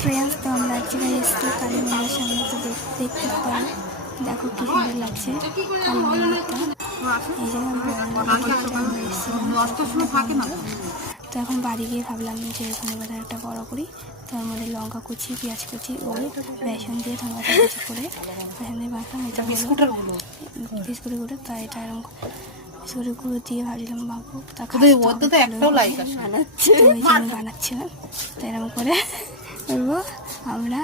Friends, তো আমরা এক জায়গায় এসেছি কালী মন্দিরের সামনে, তো দেখতে পারো দেখো কী সুন্দর লাগছে কালী মন্দিরটা। এই জায়গায় আমরা এসেছিলাম। তো এখন বাড়ি গিয়ে ভাবলাম যে ধনেপাতা একটা বড় করি, তো ওর মধ্যে লঙ্কা কুচি, পেঁয়াজ কুচি ও বেসন দিয়ে ধনেপাতা কুচি করে বেসন দিয়ে মাখলাম। এটা বিস্কুটের গুঁড়ো, তাই এটা এরকম বিস্কুটের গুঁড়ো দিয়ে ভাবছিলাম ভাববো, বানাচ্ছিলাম। তো এরকম করে করবো আমরা,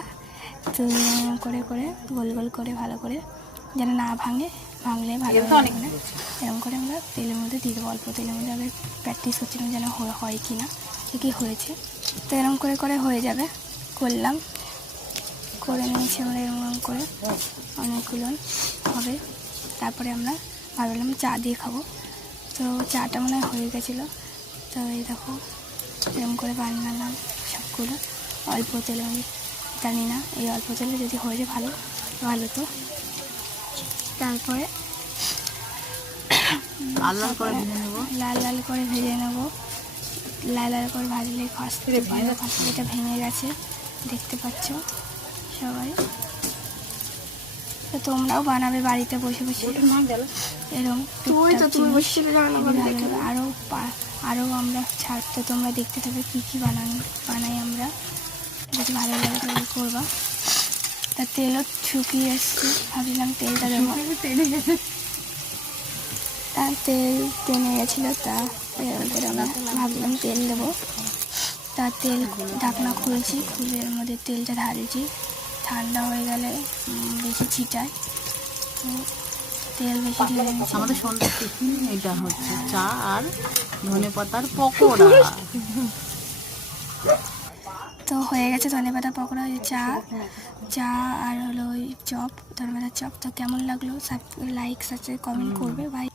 তো এরকম করে করে গোল গোল করে ভালো করে যেন না ভাঙলে ভালো হবে না, এরকম করে আমরা তেলের মধ্যে দিয়ে দেবো। অল্প তেলের মধ্যে আগে প্র্যাকটিস করছিলাম যেন হয় কি না, কি হয়েছে। তো এরকম করে করে হয়ে যাবে, করলাম, করে নিয়েছি আমরা এরকম করে অনেকগুলো হবে। তারপরে আমরা ভাবলাম চা দিয়ে খাবো, তো চাটা মনে হয়ে গেছিলো। তো এই দেখো এরকম করে বানালাম সবগুলো অল্প তেলে, জানি না এই অল্প তেলে যদি হয়ে যায় ভালো তো। তারপরে লাল লাল করে ভেজে নেব। লাল লাল করে ভাজলে এটা ভেঙে গেছে, দেখতে পাচ্ছ সবাই। তো তোমরাও বানাবে বাড়িতে বসে বসে এরকম। আরও আমরা ছাড়তে তোমরা দেখতে থাকবে কী বানাই আমরা, যদি ভালো লাগে তাহলে করবা। তা তেলও শুকিয়ে এসছে, ভাবছিলাম তেলটা দেবো, তা তেল টেনে গেছিলো, তা আমরা ভাবলাম তেল দেবো। তা তেল ঢাকনা খুলে এর মধ্যে তেলটা ঢালছি, ঠান্ডা হয়ে গেলে বেশি ছিটায়, তো তেল বেশি ঢেলে নিচ্ছি। আমাদের সন্ধ্যার টিফিন এটা হচ্ছে চা আর ধনেপাতার পকোড়া। তো হয়ে গেছে ধনেপাতা পকোড়া, ওই চা আর হলো ওই চপ, ধনেপাতার চপ। তো কেমন লাগলো লাইক সাবস্ক্রাইব কমেন্ট করবে ভাই।